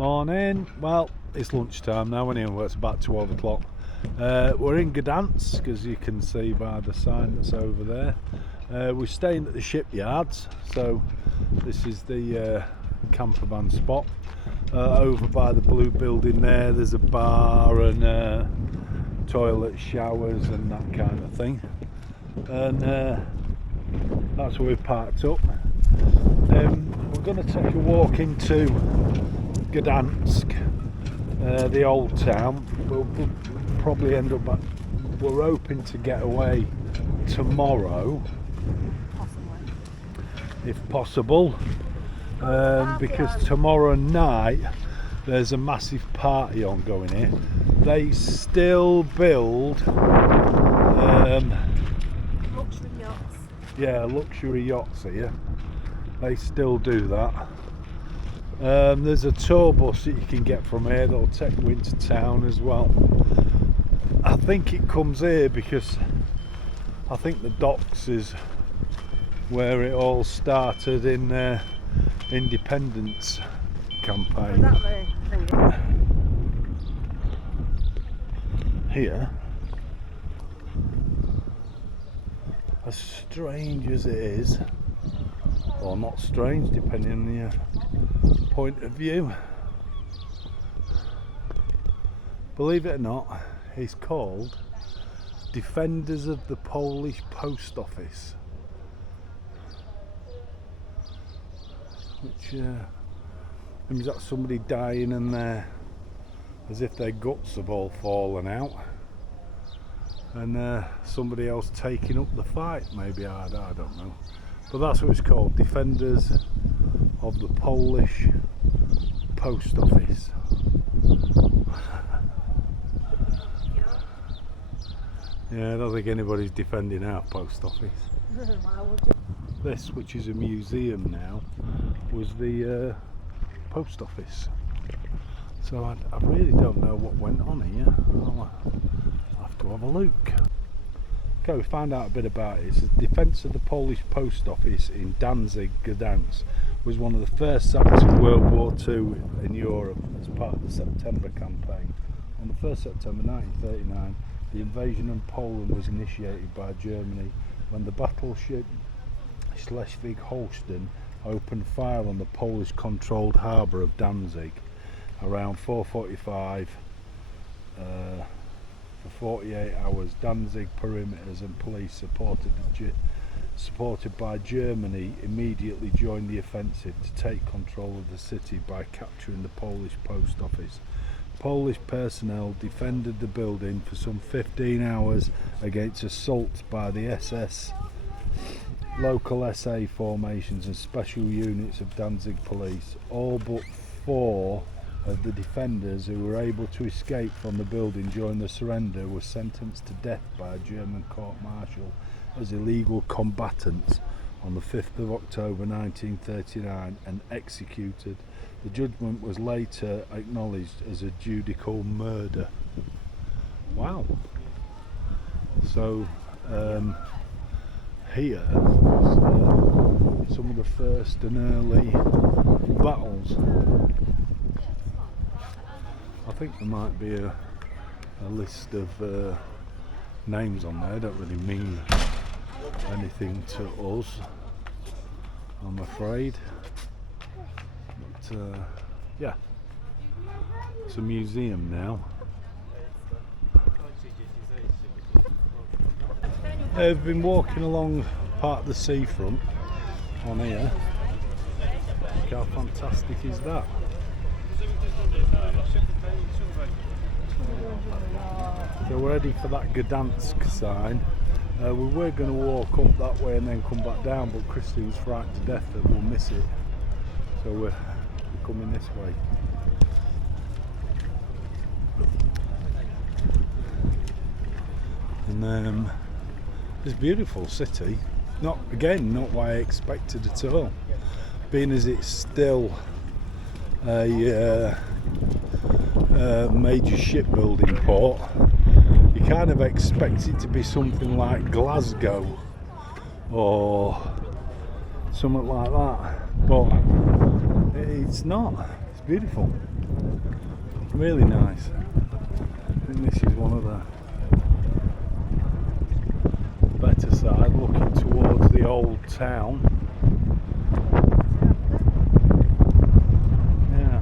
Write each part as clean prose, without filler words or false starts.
Morning. Well, it's lunchtime now anyway, it's about 12 o'clock. We're in Gdansk, as you can see by the sign that's over there. We're staying at the shipyards, so this is the camper van spot. Over by the blue building there's a bar and toilet, showers and that kind of thing. And that's where we parked up. We're going to take a walk into Gdansk, the old town. We'll probably end up we're hoping to get away tomorrow, if possible, because tomorrow night there's a massive party on going here. They still build luxury yachts. Yeah, luxury yachts here. They still do that. There's a tour bus that you can get from here that'll take you into town as well. I think it comes here because I think the docks is where it all started in independence campaign. Here, as strange as it is, or not strange depending on your point of view, believe it or not, it's called Defenders of the Polish Post Office, which means that somebody dying and as if their guts have all fallen out, and somebody else taking up the fight, maybe. I don't know, but that's what it's called, Defenders of the Polish Post Office. Yeah, I don't think anybody's defending our post office. This, which is a museum now, was the post office. So I really don't know what went on here. I'll have to have a look. Okay, we found out a bit about it. It's the defence of the Polish post office in Danzig, Gdansk. Was one of the first acts of World War II in Europe as part of the September campaign. On the 1st September 1939, the invasion of Poland was initiated by Germany when the battleship Schleswig-Holstein opened fire on the Polish-controlled harbour of Danzig. Around 4:45 for 48 hours, Danzig perimeters and police supported by Germany immediately joined the offensive to take control of the city by capturing the Polish post office. Polish personnel defended the building for some 15 hours against assaults by the SS, local SA formations and special units of Danzig police. All but 4 of the defenders who were able to escape from the building during the surrender were sentenced to death by a German court-martial as illegal combatants on the 5th of October 1939 and executed. The judgment was later acknowledged as a judicial murder. Wow. So here is some of the first and early battles. I think there might be a list of names on there. Don't really mean anything to us, I'm afraid. But yeah, it's a museum now. I've been walking along part of the seafront on here. Look how fantastic is that? So we're ready for that Gdansk sign. We were going to walk up that way and then come back down, but Christine's frightened to death that we'll miss it. So we're coming this way. And it's a beautiful city. Not what I expected at all. Being as it's still a major shipbuilding port, you kind of expect it to be something like Glasgow or something like that, but it's not. It's beautiful. Really nice. I think this is one of the better side, looking towards the old town. Yeah.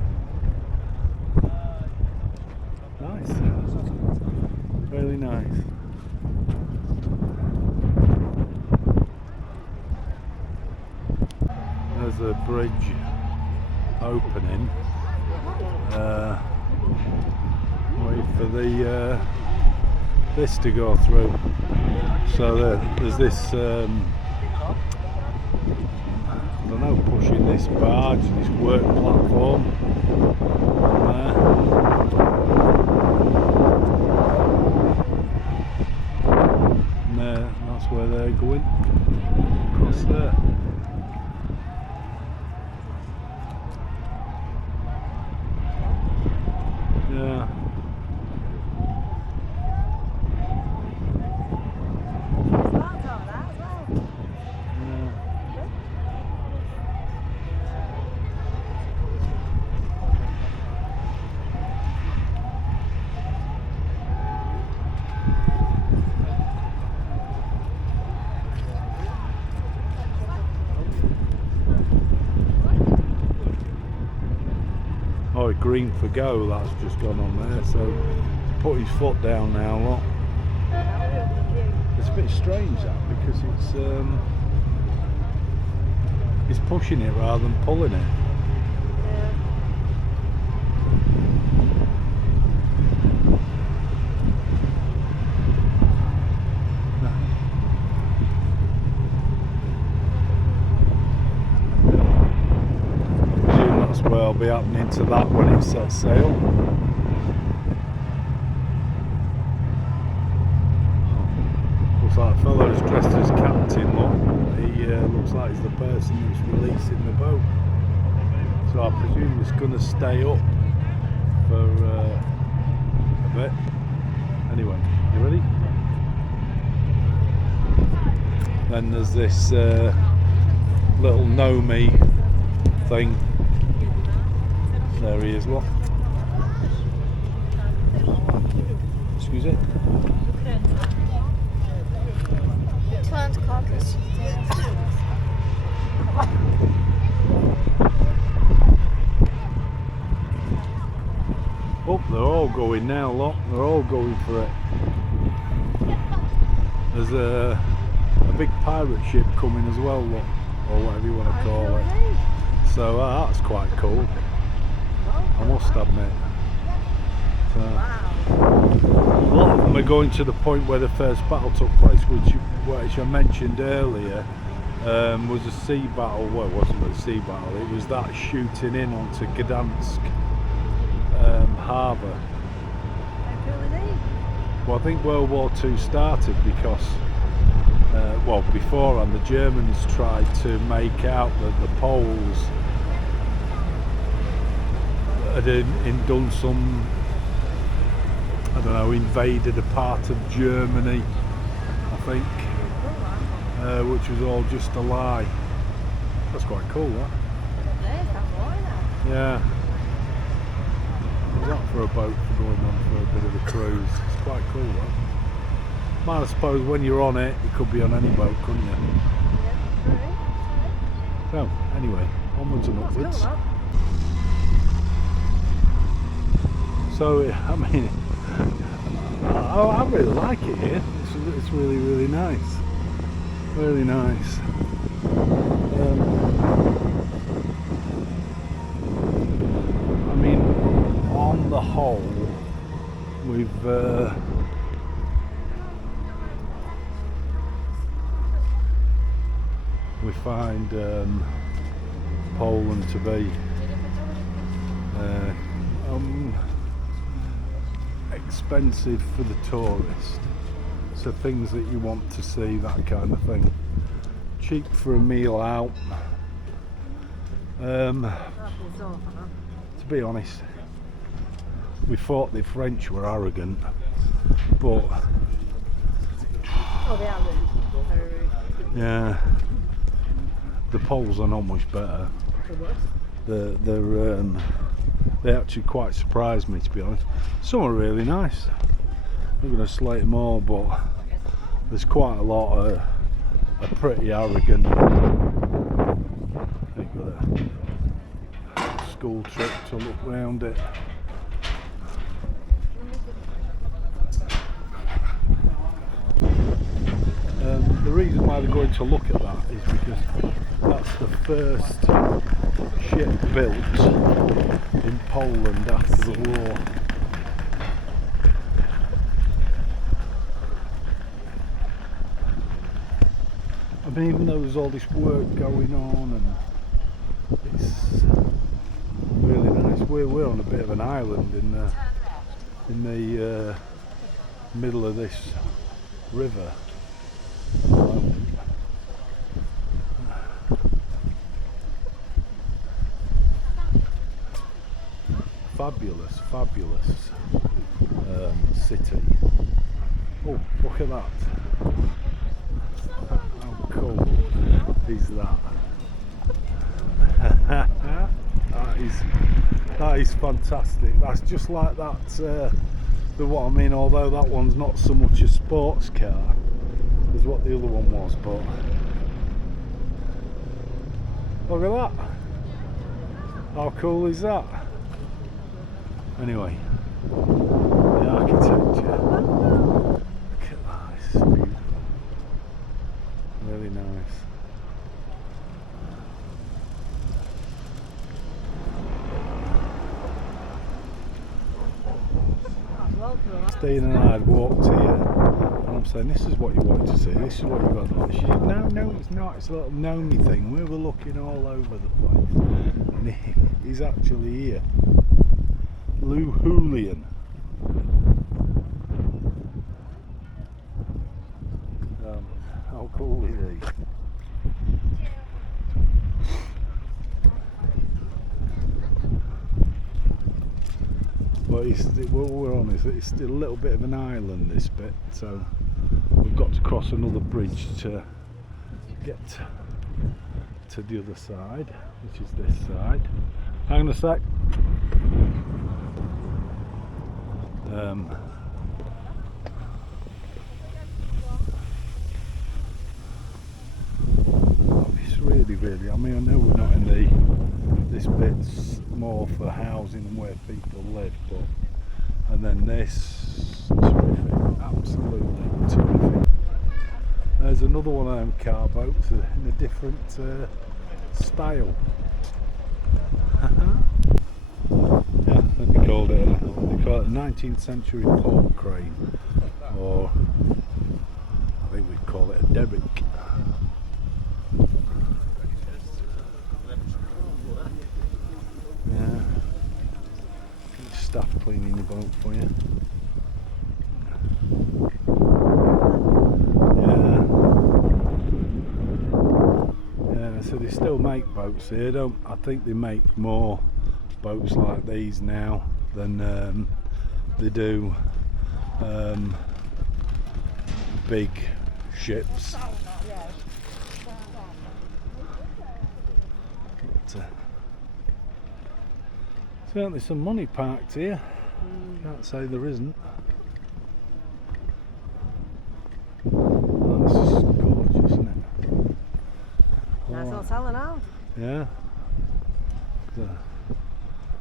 Nice. Really nice. There's a bridge opening. Wait for the this to go through. So there's this I don't know, pushing this barge, this work platform. And that's where they're going, across there. Yeah. Oh, green for go, that's just gone on there, so he's put his foot down now, look. It's a bit strange that, because it's pushing it rather than pulling it. Well, be happening to that when it sets sail. Looks like a fellow who's dressed as captain, look. He looks like he's the person who's releasing the boat. So I presume it's going to stay up for a bit. Anyway, you ready? Then there's this little know-me thing. There he is, look. Excuse it. Oh, they're all going now, look. They're all going for it. There's a big pirate ship coming as well, look, or whatever you want to call it. So that's quite cool, I must admit. So, a lot of them are going to the point where the first battle took place, which I mentioned earlier, was a sea battle. Well, it wasn't a sea battle, it was that shooting in onto Gdansk harbour. Well, I think World War II started because, well, beforehand the Germans tried to make out that the Poles had done some, I don't know, invaded a part of Germany, I think, which was all just a lie. That's quite cool, that. Yeah. What's that for a boat for going on for a bit of a cruise? It's quite cool, that. Might I suppose when you're on it, you could be on any boat, couldn't you? So, anyway, onwards and upwards. So, I mean, I really like it here. It's really, really nice. Really nice. I mean, on the whole, we find Poland to be expensive for the tourist, so things that you want to see, that kind of thing. Cheap for a meal out. To be honest, we thought the French were arrogant, but yeah, the Poles are not much better. They're They actually quite surprised me, to be honest. Some are really nice. I'm going to slate them all, but there's quite a lot are pretty arrogant. They've got a school trip to look round it. The reason why they're going to look at that is because that's the first ship built in Poland after the war. I mean, even though there's all this work going on and it's really nice. We're on a bit of an island in the middle of this river. Fabulous city. Oh, look at that. How cool is that? that is fantastic. That's just like that, the what I mean, although that one's not so much a sports car as what the other one was, but look at that. How cool is that? Anyway, the architecture. Look at that, it's beautiful. Really nice. Dean and I had walked here, and I'm saying, this is what you wanted to see, this is what you got to do. She said, no, it's not, it's a little gnomey thing. We were looking all over the place, and he's actually here. Lou Hoolian. How cool is he? But what we're on is it's still a little bit of an island, this bit, so we've got to cross another bridge to get to the other side, which is this side. Hang on a sec. It's really, I mean, I know we're not in this bit's more for housing and where people live, but, and then this, terrific, absolutely terrific. There's another one of them car boats in a different style. Yeah, they call it a 19th century port crane, or I think we'd call it a derrick. Yeah, staff cleaning your boat for you. Yeah, so they still make boats here. I think they make more boats like these now than they do big ships. But, certainly some money parked here. Can't say there isn't. That's just gorgeous, isn't it? Nice hotel around. Yeah. The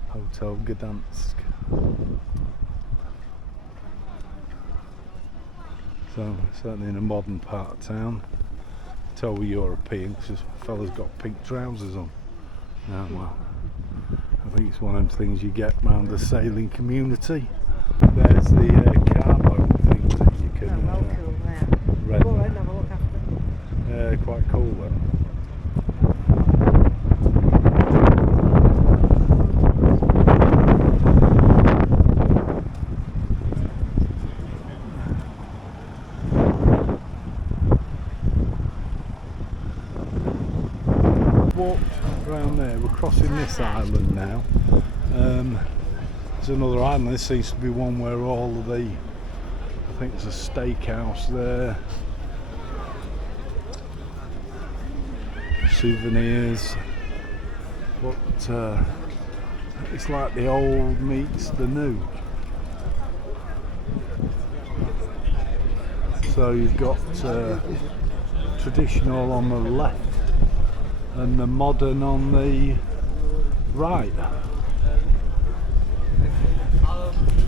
Hotel Gdansk. So certainly in a modern part of town. Tell we're European because this fella's got pink trousers on. Now, well, I think it's one of them things you get round the sailing community. There's the car boat thing that you can rent. Go in, have a look after. Yeah, quite cool then. Walked around there, we're crossing this island now. There's another island, this seems to be one where all of the, I think there's a steakhouse there, souvenirs, but It's like the old meets the new. So you've got traditional on the left and the modern on the right.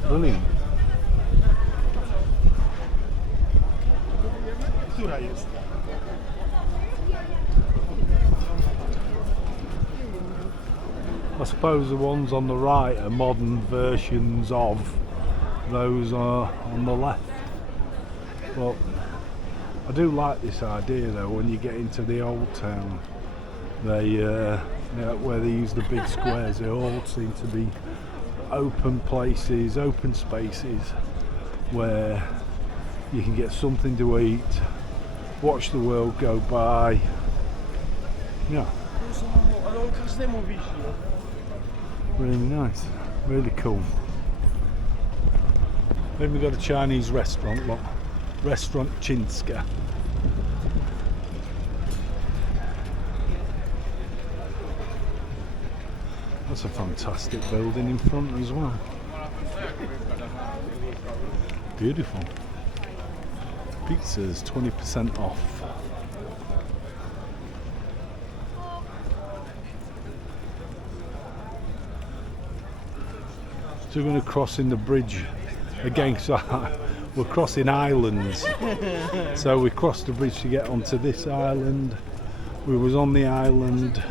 Brilliant. I suppose the ones on the right are modern versions of those on the left. But I do like this idea though, when you get into the old town, they where they use the big squares, they all seem to be open places, open spaces where you can get something to eat, watch the world go by. Yeah. Really nice, really cool. Then we got a Chinese restaurant, look. Restaurant Chinska. That's a fantastic building in front as well. Beautiful. Pizzas 20% off. So we're going to cross in the bridge again. So we're crossing islands. So we crossed the bridge to get onto this island. We was on the island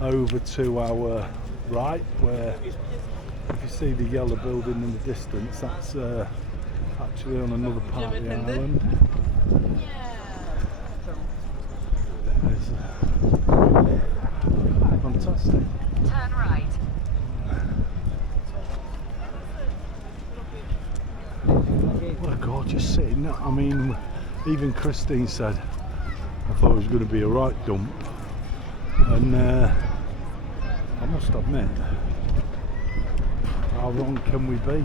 over to our right, where if you see the yellow building in the distance, that's actually on another part of the island. Fantastic. Turn right. What a gorgeous city. No, I mean, even Christine said I thought it was going to be a right dump, and I must admit, how wrong can we be?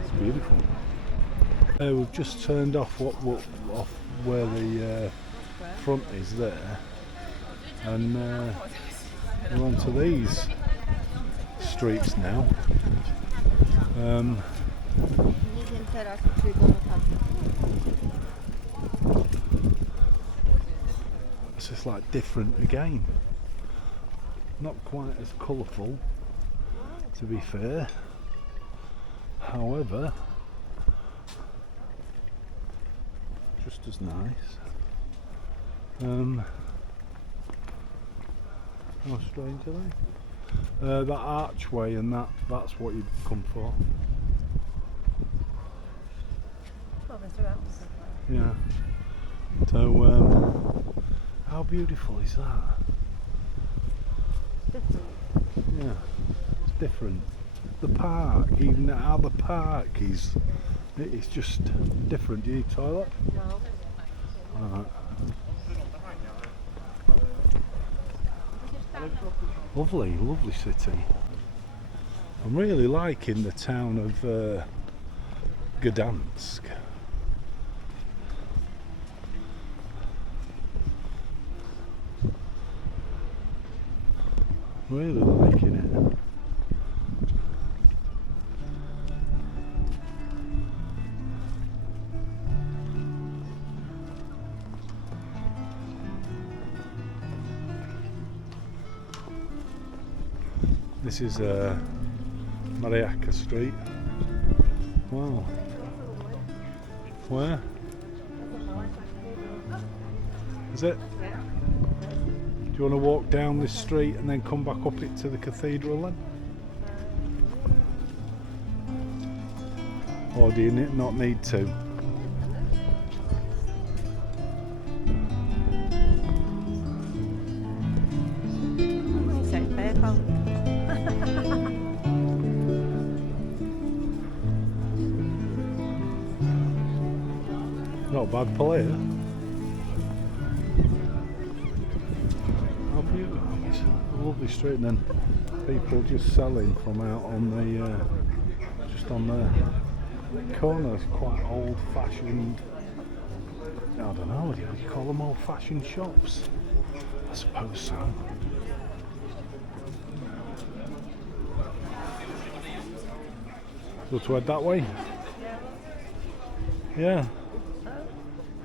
It's beautiful. We've just turned off off where the front is there, and we're onto these streets now. It's just like different again. Not quite as colourful, to be fair. However, just as nice. How strange are they? That archway and that's what you'd come for. Yeah. So how beautiful is that? Yeah, it's different. The park, even how the park is, it's just different. Do you need a toilet? No. Alright. Lovely, lovely city. I'm really liking the town of Gdansk. Really liking it. This is Mariaka Street. Wow. Where? Is it? Yeah. Do you want to walk down this street and then come back up it to the cathedral then? Or do you not need to? Set paper. Not a bad player. How beautiful. It's a lovely street, and then people just selling from out on the just on the corner. It's quite old fashioned. I don't know, what do you call them, old fashioned shops? I suppose so. So to head that way? Yeah.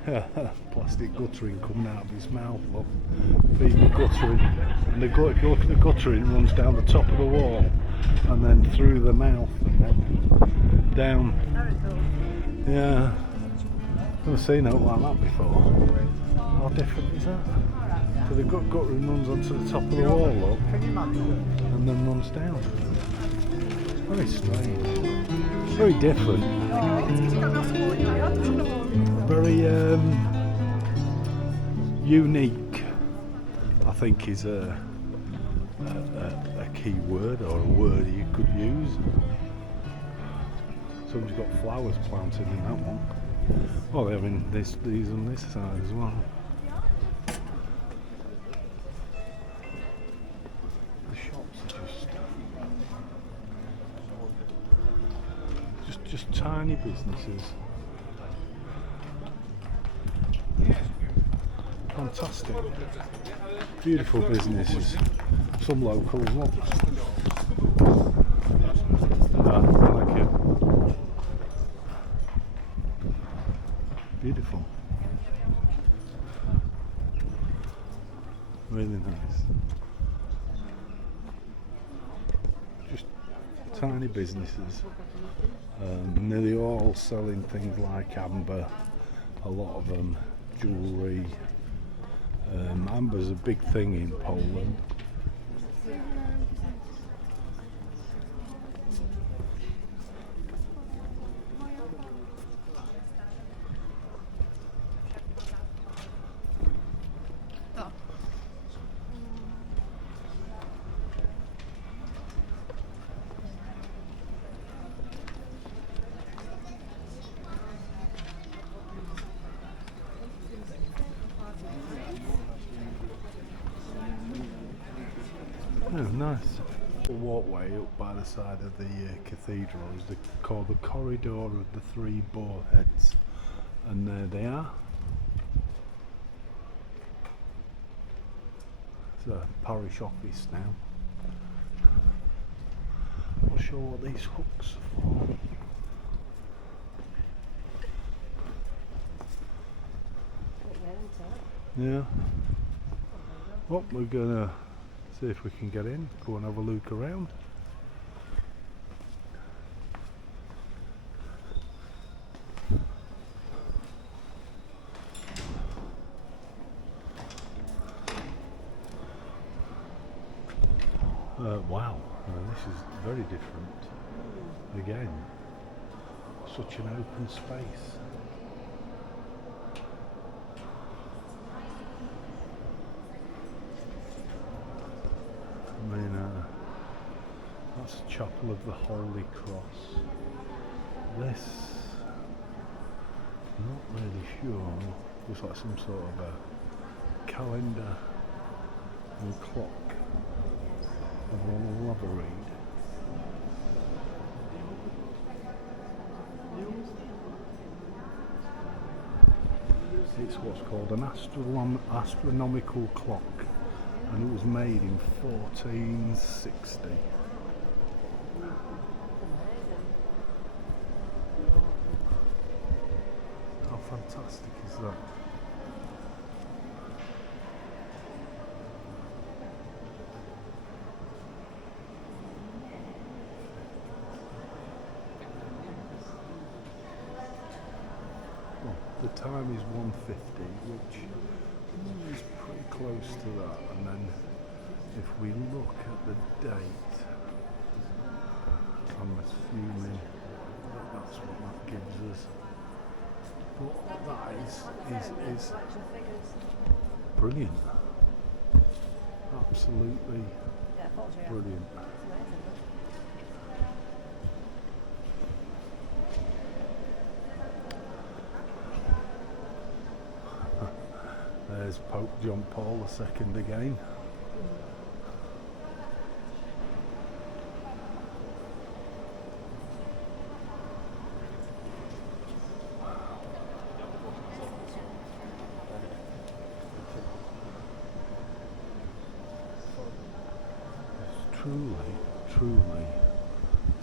Yeah. Plastic guttering coming out of his mouth, look. Feeding the guttering. And if you look at the guttering, it runs down the top of the wall and then through the mouth and then down. Very cool. Yeah. Never seen it like that before. How different is that? So the guttering runs onto the top of the wall, look, and then runs down. Very strange. Very different. Very unique, I think, is a key word, or a word you could use. Somebody's got flowers planted in that one. Oh, they're having these on this side as well. The shops are just tiny businesses. Fantastic. Beautiful businesses. Some locals, look. Thank you. Beautiful. Really nice. Just tiny businesses. Nearly all selling things like amber. A lot of them jewellery. Amber's a big thing in Poland. Oh, nice. The walkway up by the side of the cathedral is called the Corridor of the Three Boarheads, and there they are. It's a parish office now. Not sure what these hooks are for. Yeah. Well, we're gonna see if we can get in, go and have a look around. Wow, this is very different. Again, such an open space. I mean, that's the Chapel of the Holy Cross. This, I'm not really sure. Looks like some sort of a calendar and clock of a labyrinth. It's what's called an astronomical clock, and it was made in 1460. How fantastic is that? Well, the time is 1:50, which is pretty close to that, and then if we look at the date, I'm assuming that's what that gives us. But that is brilliant. Absolutely brilliant. There's Pope John Paul II again. truly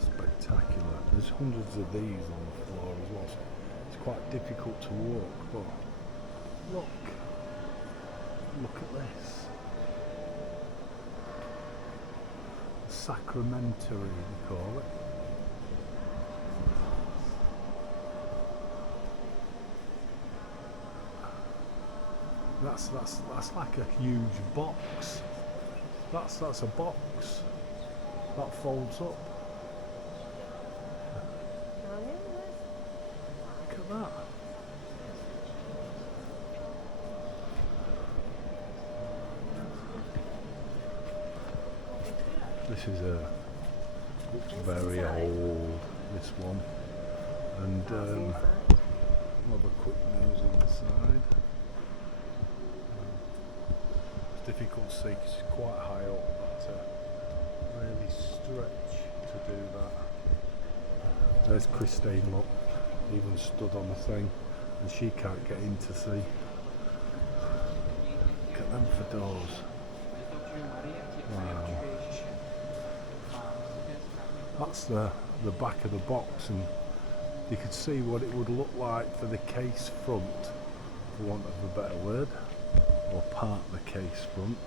spectacular. There's hundreds of these on the floor as well, so it's quite difficult to walk, but look at this. Sacramentary, they call it. That's like a huge box. That's a box that folds up. Look at that. This is looks very old, this one, and we'll have a quick nose inside. It's difficult to see because it's quite high up, but really stretch to do that. There's Christine, look, even stood on the thing, and she can't get in to see. Look at them for doors. Wow. That's the back of the box, and you could see what it would look like for the case front, for want of a better word, or part of the case front.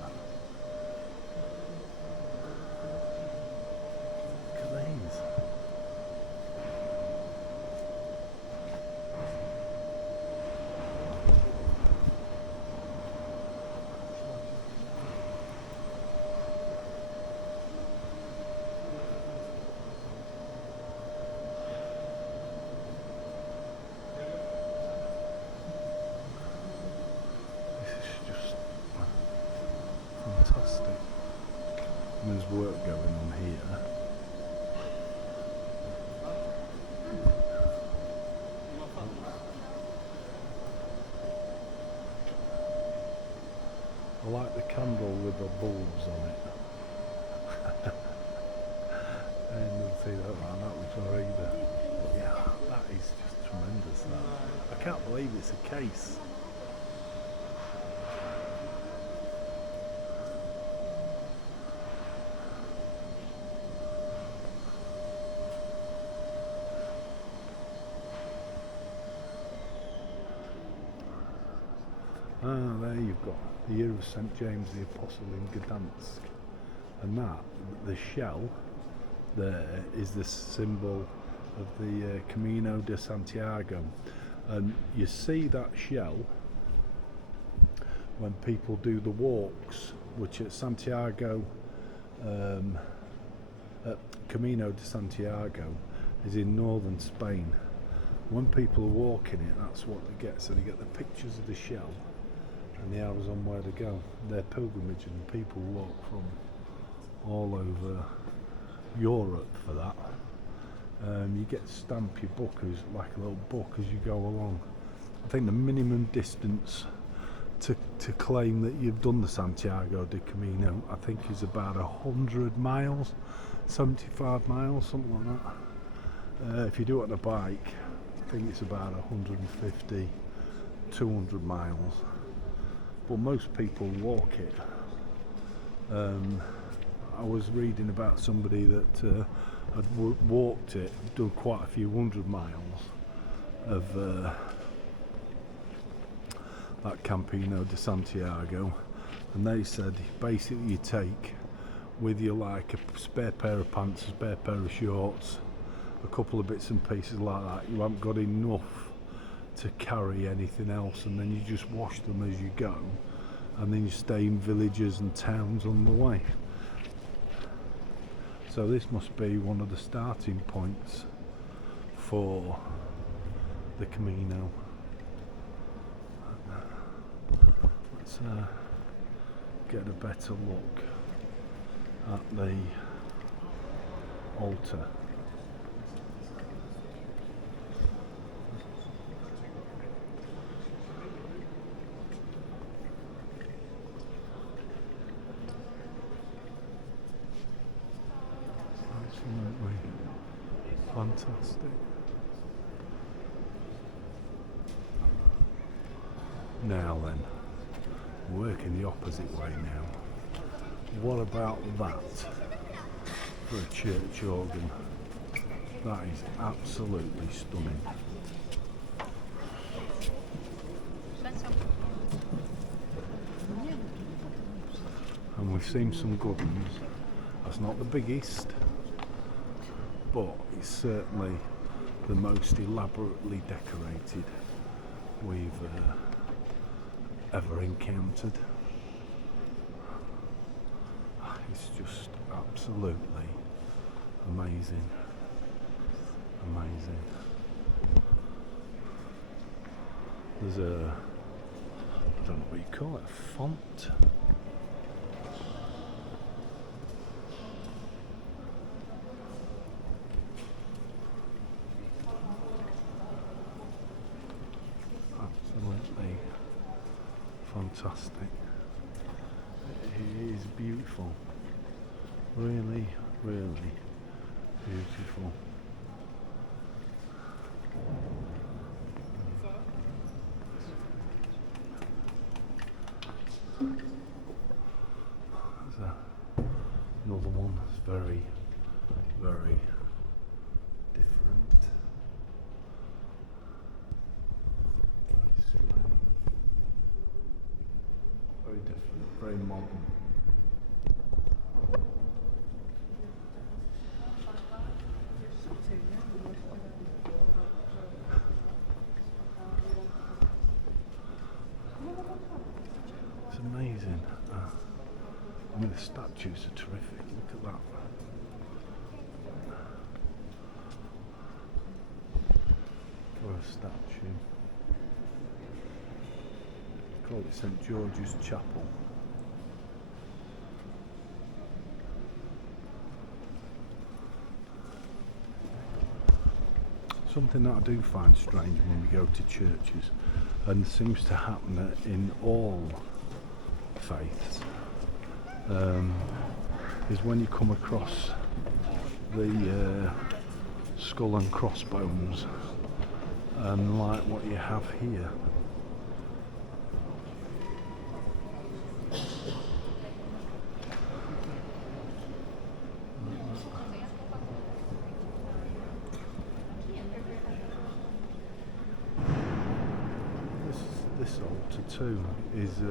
Look at these. Fantastic. There's work going on here. I like the candle with the bulbs on it. I didn't see that around that before either. But yeah, that is just tremendous, that. I can't believe it's a case. Ah, there you've got the year of St James the Apostle in Gdansk, and that, the shell there, is the symbol of the Camino de Santiago, and you see that shell when people do the walks, which at Santiago, at Camino de Santiago is in northern Spain. When people are walking it, that's what they get, so they get the pictures of the shell and the arrows on where to go. They're pilgrimage, and people walk from all over Europe for that. You get to stamp your book as like a little book as you go along. I think the minimum distance to claim that you've done the Santiago de Camino, I think, is about 100 miles, 75 miles, something like that. If you do it on a bike, I think it's about 150, 200 miles. But most people walk it. I was reading about somebody that had walked it, done quite a few hundred miles of that Camino de Santiago, and they said basically you take with you like a spare pair of pants, a spare pair of shorts, a couple of bits and pieces like that. You haven't got enough to carry anything else, and then you just wash them as you go, and then you stay in villages and towns on the way. So this must be one of the starting points for the Camino. Let's get a better look at the altar. Absolutely fantastic. Now then, working the opposite way now. What about that? for a church organ. That is absolutely stunning. And we've seen some good ones. That's not the biggest, but it's certainly the most elaborately decorated we've ever encountered. It's just absolutely amazing. Amazing. There's a, I don't know what you call it, a font. Absolutely fantastic. It is beautiful. Really, really beautiful. There's another one that's very, very different. Very strange. Very different, very modern. It's amazing. I mean, the statues are terrific. Look at that. For a statue. They call it St George's Chapel. Something that I do find strange when we go to churches, and seems to happen in all faiths, is when you come across the skull and crossbones, and like what you have here. This altar too is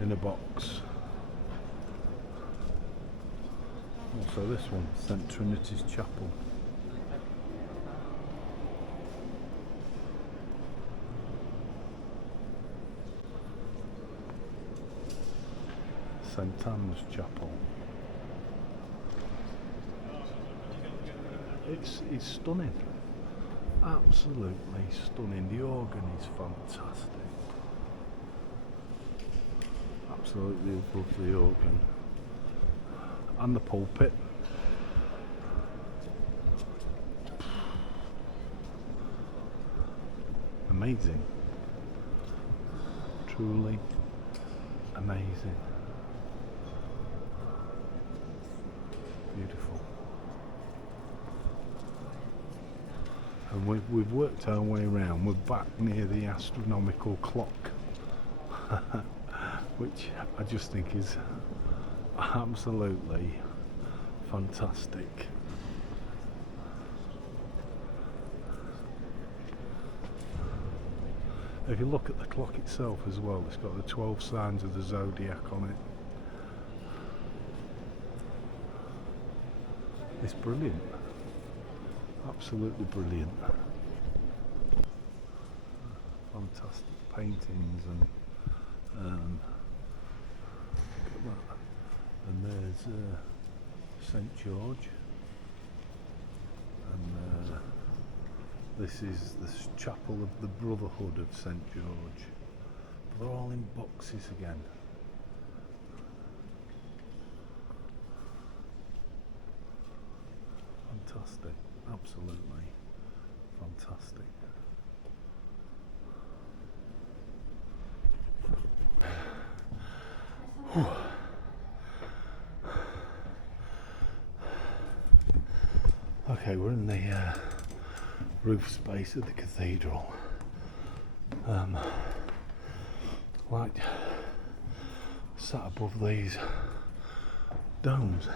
in a box. Also this one, St Trinity's Chapel. St Anne's Chapel. It's stunning. Absolutely stunning. The organ is fantastic. Absolutely love the organ. And the pulpit. Amazing. Truly amazing. Beautiful. And we've worked our way around. We're back near the astronomical clock, which I just think is absolutely fantastic. If you look at the clock itself as well, it's got the 12 signs of the zodiac on it. It's brilliant. Absolutely brilliant. Fantastic paintings and look at that. And there's St George, and this is the chapel of the Brotherhood of St George. But they're all in boxes again. Fantastic. Absolutely fantastic. Okay, we're in the roof space of the cathedral. Like sat above these domes.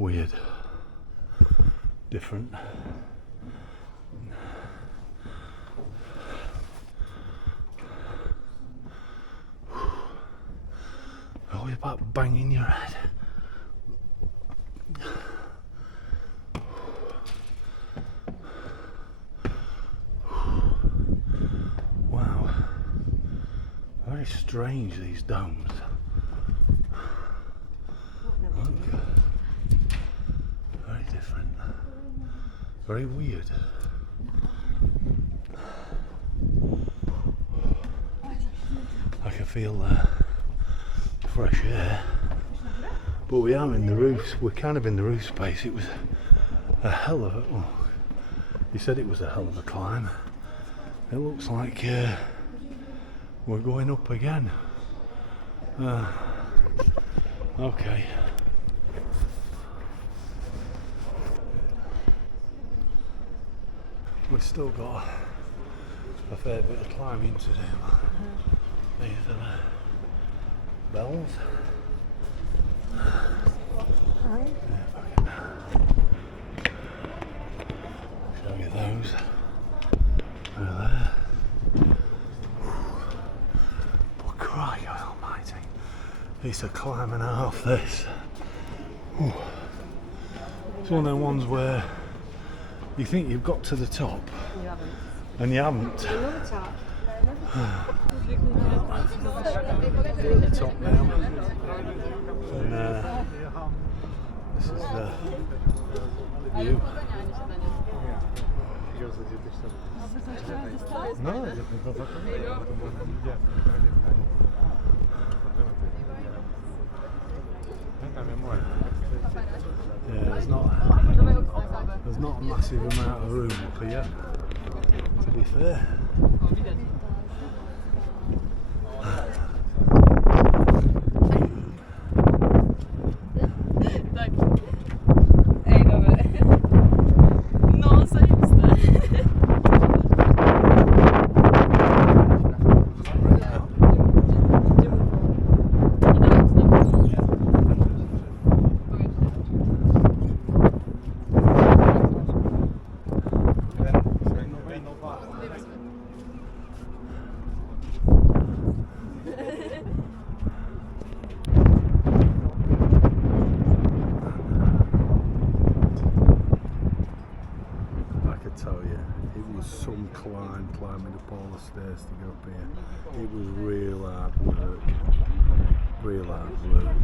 weird, different. Always about banging your head. Wow, very strange these domes. Look. Very different, very weird. I can feel fresh air, but we are in the roof. We're kind of in the roof space. It was a hell of a. Oh, he said it was a hell of a climb. It looks like we're going up again. Okay. We've still got a fair bit of climbing to do. These are the bells. Show you those. They're there. But Christ almighty, it's a climb and a half this. Whew. It's one of them ones where you think you've got to the top and you haven't. We're at the top now, and this is the view. Yeah, there's not a massive amount of room up here, to be fair. Climbing up all the stairs to go up here. It was real hard work. Real hard work.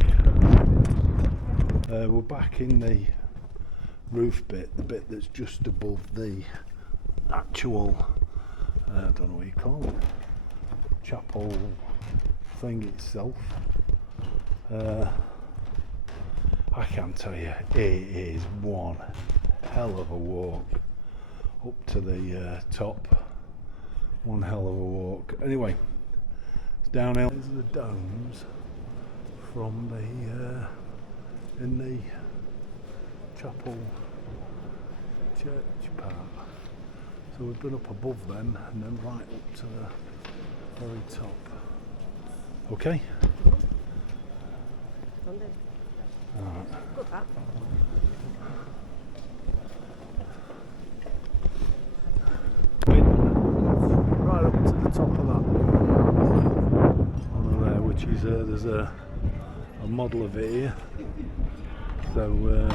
We're back in the roof bit, the bit that's just above the actual, I don't know what you call it, chapel thing itself. I can tell you, it is one hell of a walk up to the top. One hell of a walk. Anyway, it's downhill. These are the domes from the in the chapel church part. So we've been up above them and then right up to the very top. Okay. Alright. Right up to the top of that on there, which is there's a model of it here. So we're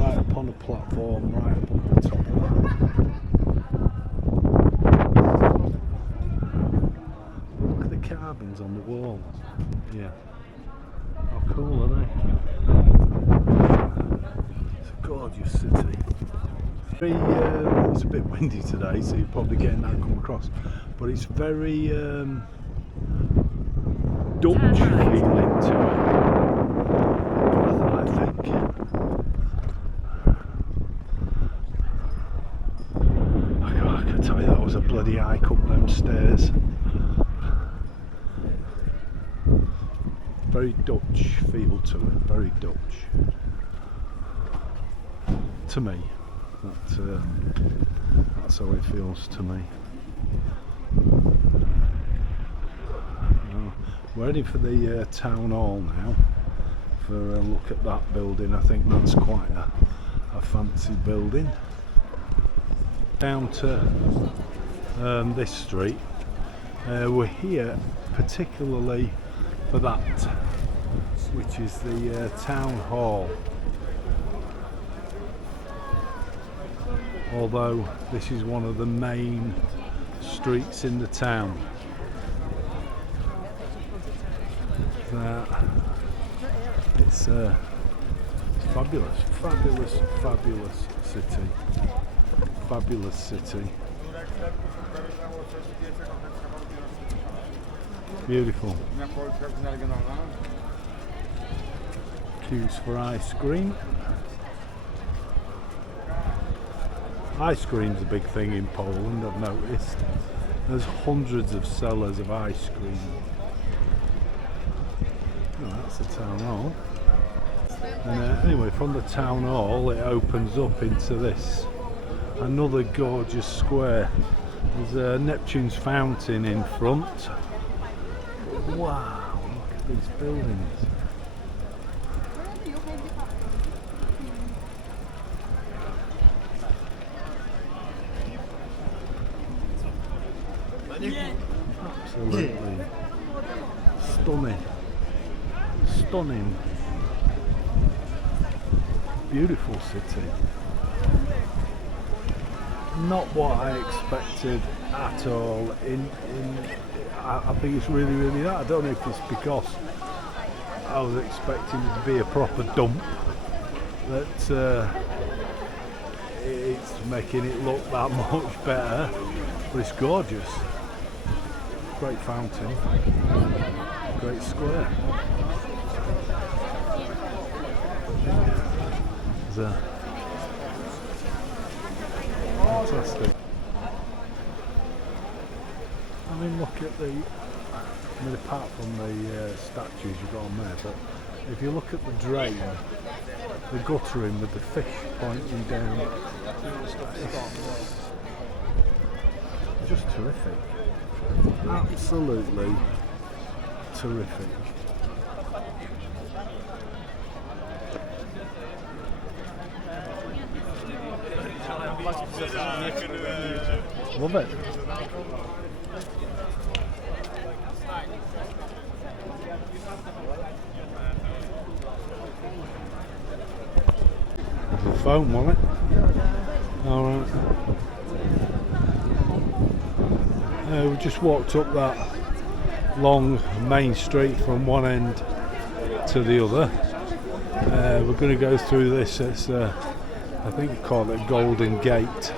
right up on a platform, right up on the top of that. Look at the carvings on the wall. Yeah. How cool are they? It's a gorgeous city. It's a bit windy today, so you're probably getting that come across. But it's very Dutch feeling to it, I think. I can tell you that was a bloody hike up them stairs. Very Dutch feel to it, very Dutch. To me, that's how it feels to me. We're heading for the town hall now for a look at that building. I think that's quite a fancy building. Down to this street. We're here particularly for that, which is the town hall. Although this is one of the main streets in the town. It's fabulous, fabulous, fabulous city. Fabulous city. Beautiful. Queues for ice cream. Ice cream's a big thing in Poland, I've noticed. There's hundreds of sellers of ice cream. Oh, that's the town hall. And anyway, from the town hall it opens up into this. Another gorgeous square. There's Neptune's fountain in front. Wow, look at these buildings. Absolutely stunning. Stunning. Beautiful city. Not what I expected at all. I think it's really, really that. I don't know if it's because I was expecting it to be a proper dump that it's making it look that much better, but it's gorgeous. Great fountain, great square. There's fantastic. I mean, look at apart from the statues you've got on there, but if you look at the drain, the guttering with the fish pointing down, it's just terrific. Absolutely terrific. Love it. The phone, wasn't it? Alright. We just walked up that long main street from one end to the other. We're going to go through this. It's I think they call it Golden Gate,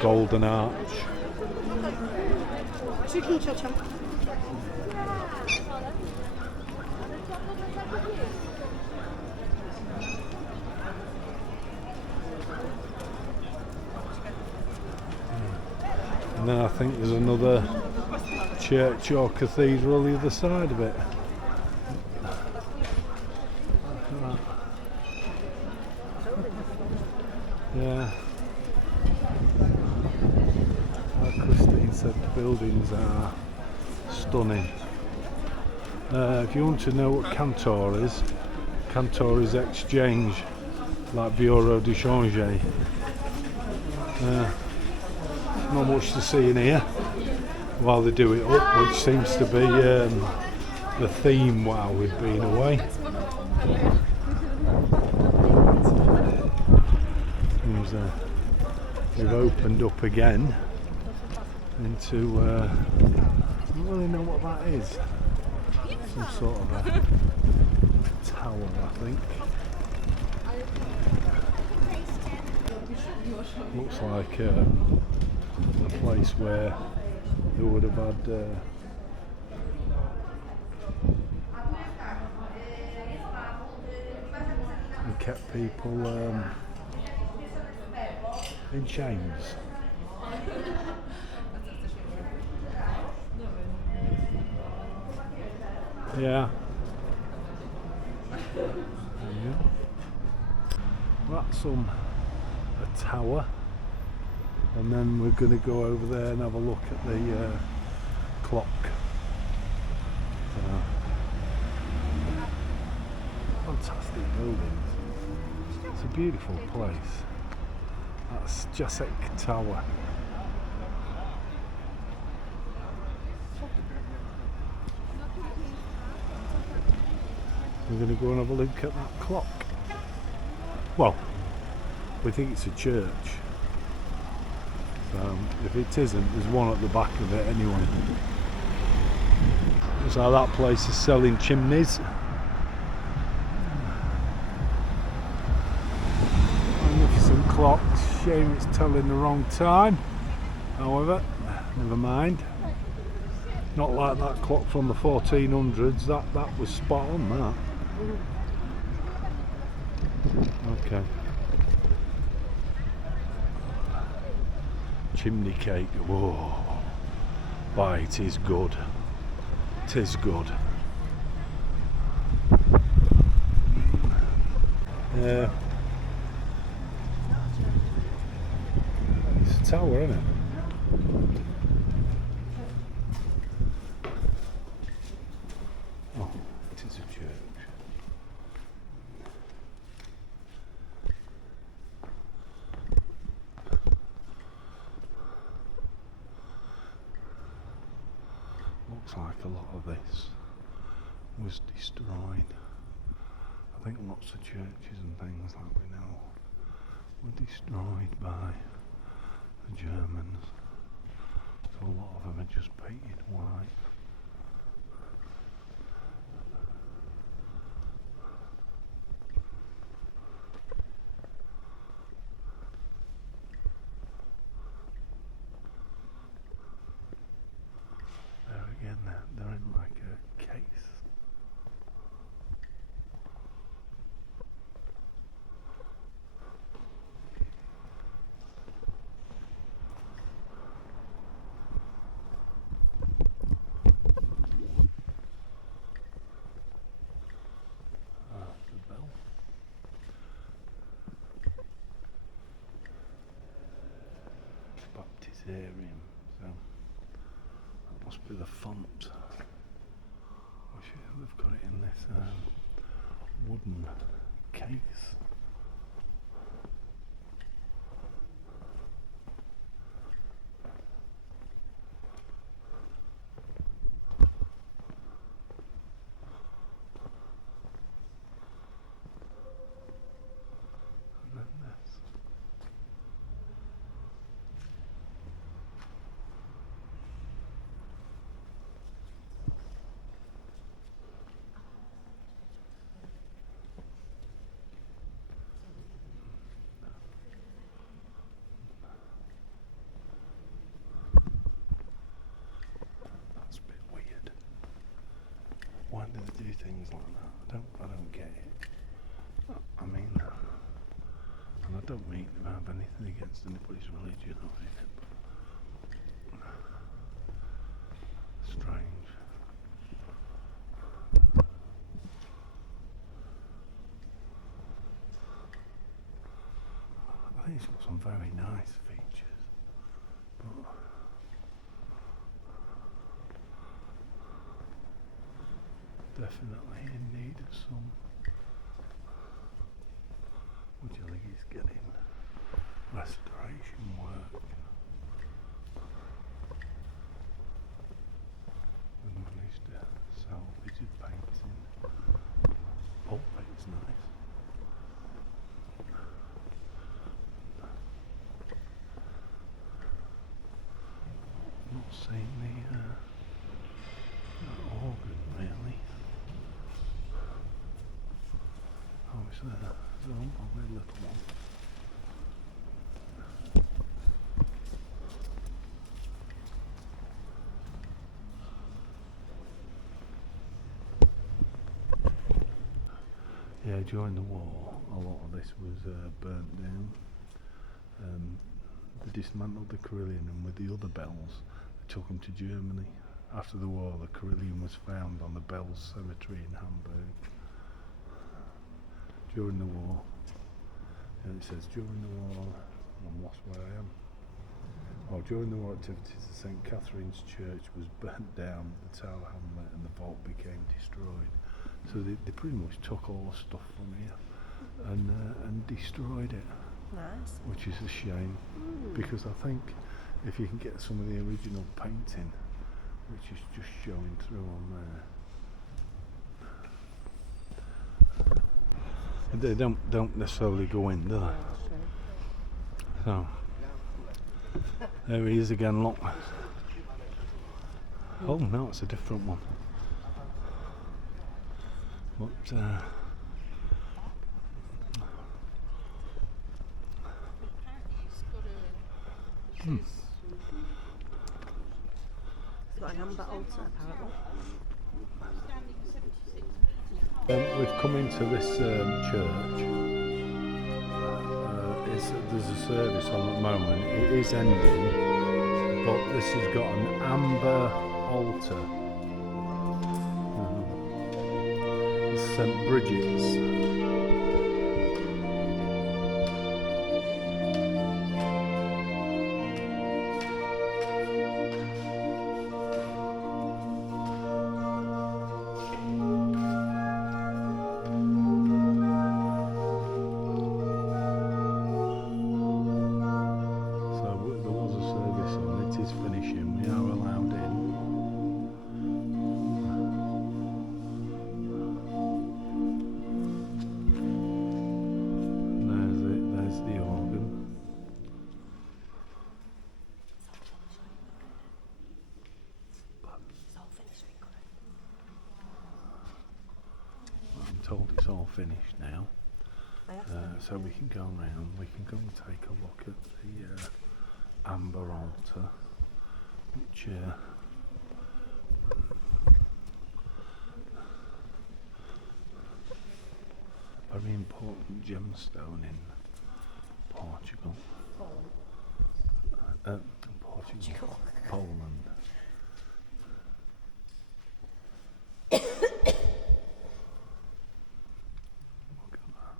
Golden Arch. And then I think there's another church or cathedral the other side of it. Yeah. Like Christine said, the buildings are stunning. If you want to know what Cantor is exchange, like Bureau de Change. Not much to see in here while they do it up, which seems to be the theme while we've been away. We've opened up again into I don't really know what that is. Some sort of a tower, I think. Looks like a place where they would have had and kept people in chains. Yeah. That's a tower, and then we're going to go over there and have a look at the clock. buildings. It's a beautiful place. That's Gdansk Tower. We're going to go and have a look at that clock. Well, we think it's a church. So if it isn't, there's one at the back of it anyway. So that place is selling chimneys. Magnificent clock. Shame it's telling the wrong time. However, never mind. Not like that clock from the 1400s. That was spot on, that. Okay. Chimney cake. Whoa. Boy, it is good. It is good. It's a tower, isn't it? Oh, it is a church. Looks like a lot of this was destroyed. I think lots of churches and things like we know were destroyed by the Germans. So a lot of them are just painted white. There again, they're in like a case. The bell. Baptisarium, so that must be the font. They've got it in this wooden case. And then this. That's a bit weird. Why do they do things like that? I don't get it. I mean, and I don't mean to have anything against anybody's religion or anything, but strange. I think it's got some very nice features, but definitely in need of some. What do you think he's getting? Restoration work. We managed to salvage a painting. Pulpit's nice. Not seeing the organ really. Oh, it's there. There's a lovely little one. Yeah, during the war, a lot of this was burnt down. They dismantled the carillon, and with the other bells, they took them to Germany. After the war, the carillon was found on the Bells Cemetery in Hamburg. During the war, and it says during the war, I'm lost where I am. Oh, during the war activities, the St. Catherine's Church was burnt down, the Tower Hamlet and the vault became destroyed. So they pretty much took all the stuff from here and destroyed it, Nice. which is a shame because I think if you can get some of the original painting, which is just showing through on there, they don't necessarily go in, do they? So there he is again, look. Oh no, it's a different one. But It's got an amber altar apparently. we've come into this church. There's a service on at the moment. It is ending, but this has got an amber altar. It's St Bridget's. Finishing, we are allowed in. And there's the organ. I'm told it's all finished now, so we can go around, we can go and take a look at the amber altar, which very important gemstone in Portugal. Portugal. Poland. Look at that.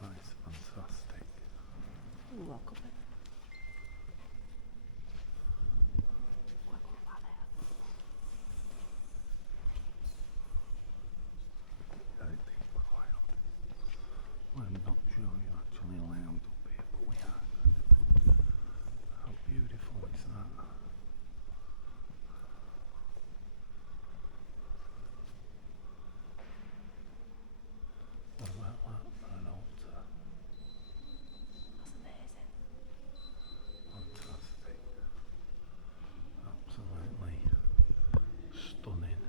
That's fantastic. Walk up it. I'm not sure you're actually allowed up here, but we are. How beautiful is that? What about that for an altar? That's amazing. Fantastic. Absolutely stunning.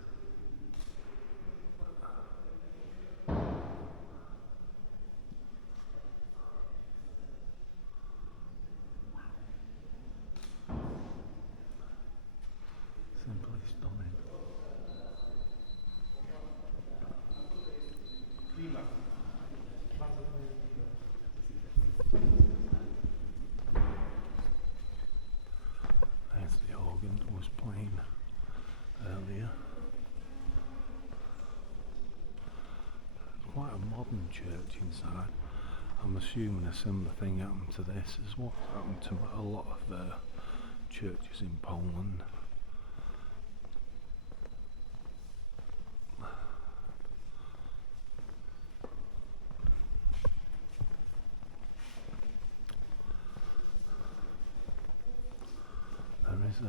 Simply stunning. There's the organ that was playing earlier. It's quite a modern church inside. I'm assuming a similar thing happened to this as what happened to a lot of churches in Poland. There is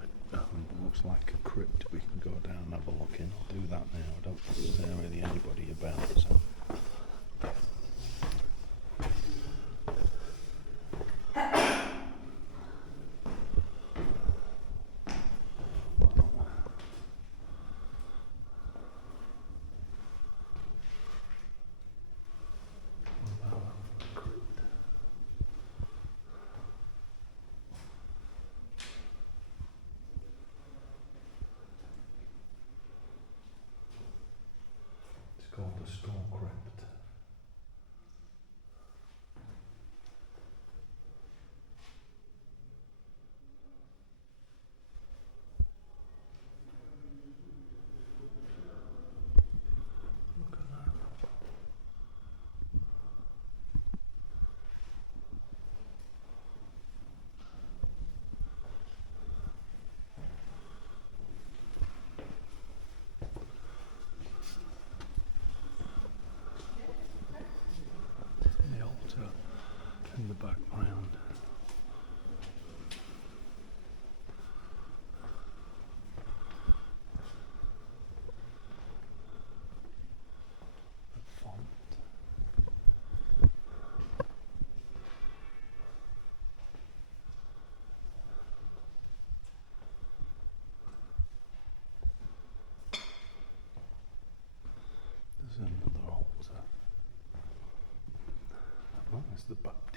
it looks like a crypt we can go down and have a look in. I'll do that now. I don't think there's really anybody about, so. Called the Storm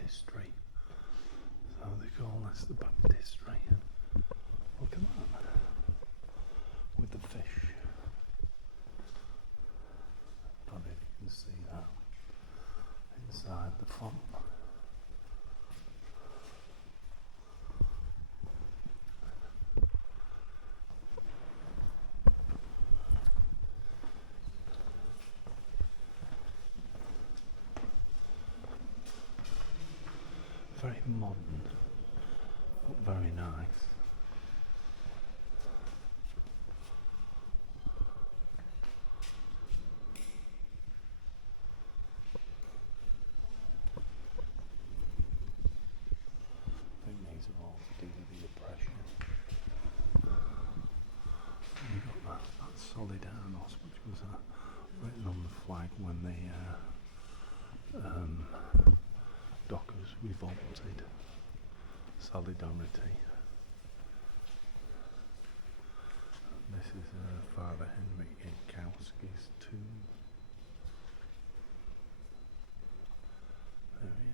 baptistry. So they call this the baptistry. Look at that. With the fish. I don't know if you can see that inside the font. Very modern, but very nice. I think these are all to do with the oppression. You got that Solidarność, which was written on the flag when the dockers revolted. Solidarity. This is Father Henryk Gdansk's tomb. There he is.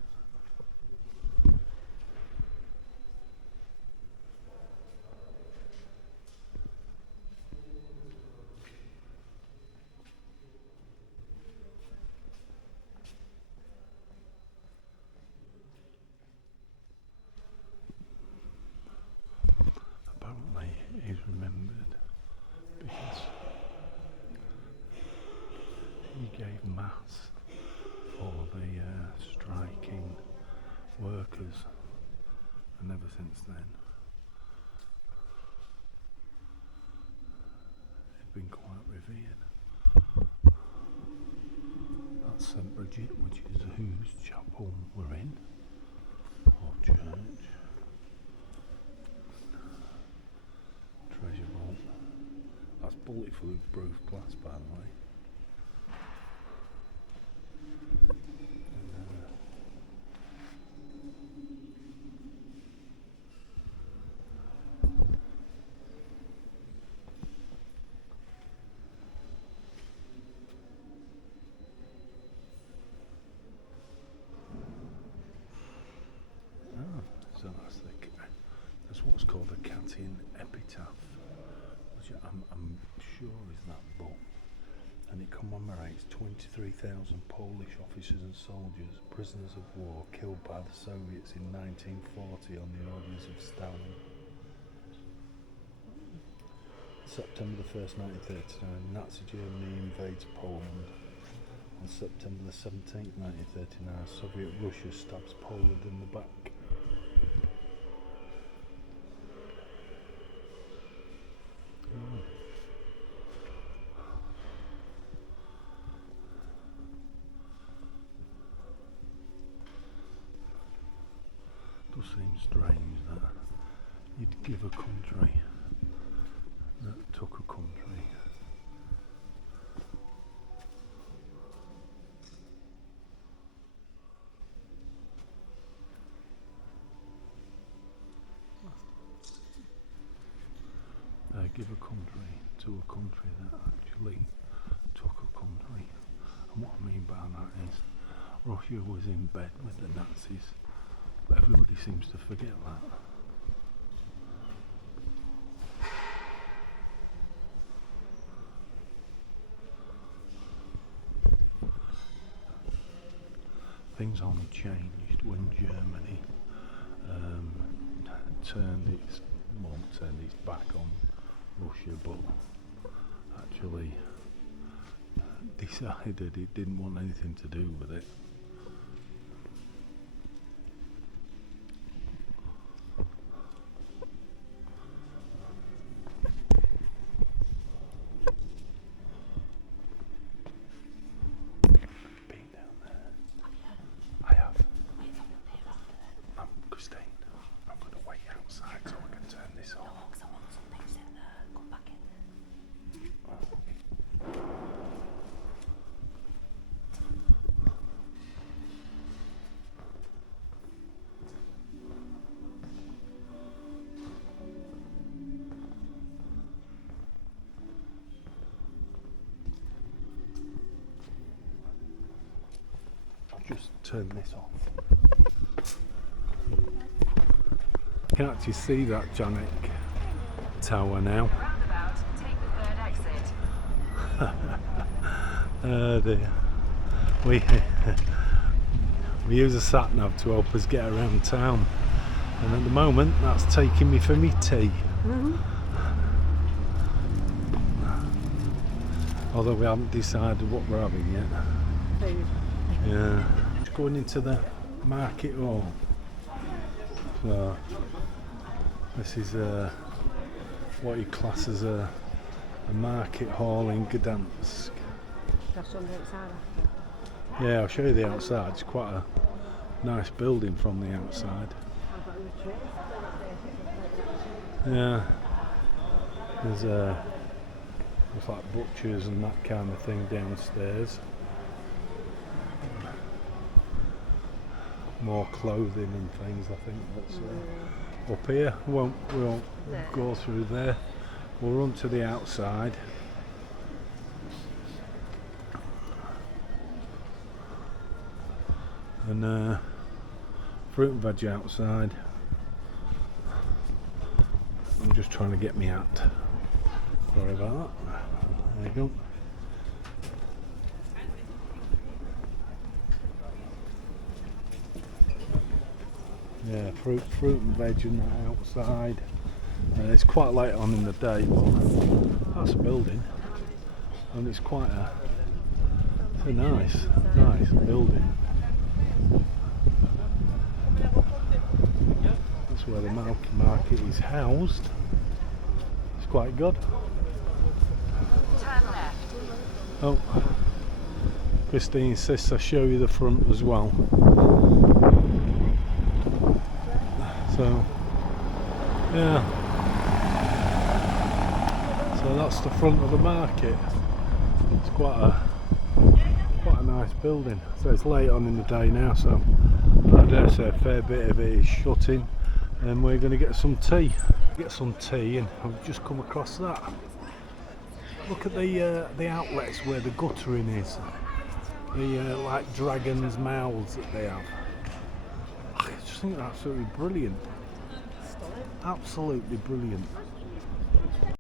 Apparently he's remembered because he gave mass for the striking workers, and ever since then he's been quite revered. That's St. Bridget, which is whose chapel we're in, or church. Treasure vault. That's bulletproof glass, by the way. So that's what's called a Cattian epitaph, which I'm sure is that book, and it commemorates 23,000 Polish officers and soldiers, prisoners of war, killed by the Soviets in 1940 on the orders of Stalin. September the 1st, 1939, Nazi Germany invades Poland. On September the 17th, 1939, Soviet Russia stabs Poland in the back. It does seem strange that you'd give a country that took a country to a country that actually took a country. And what I mean by that is Russia was in bed with the Nazis. Everybody seems to forget that. Things only changed when Germany turned its back on Russia, but actually decided it didn't want anything to do with it. Just turn this off. You can actually see that Gdansk tower now. Roundabout, take the third exit. Dear. We use a sat nav to help us get around town, and at the moment that's taking me for me tea. Although we haven't decided what we're having yet. Food. Yeah. Just going into the market hall. So this is what you class as a market hall in Gdansk. That's on the outside. Yeah, I'll show you the outside. It's quite a nice building from the outside. I've got a retreat. Yeah. There's like butchers and that kind of thing downstairs. More clothing and things, I think. That's up here. We won't go through there. We'll run to the outside. And fruit and veg outside. I'm just trying to get me hat. Sorry about that. There you go. Yeah, fruit and veg and that outside. It's quite late on in the day, but that's a building, and it's quite a nice building. That's where the market is housed. It's quite good. Turn left. Oh, Christine insists I show you the front as well. So, yeah. So that's the front of the market. It's quite a nice building. So it's late on in the day now, so I dare say a fair bit of it is shutting, and we're going to get some tea. And I've just come across that. Look at the outlets where the guttering is. The like dragons' mouths that they have. I just think they're absolutely brilliant. Absolutely brilliant.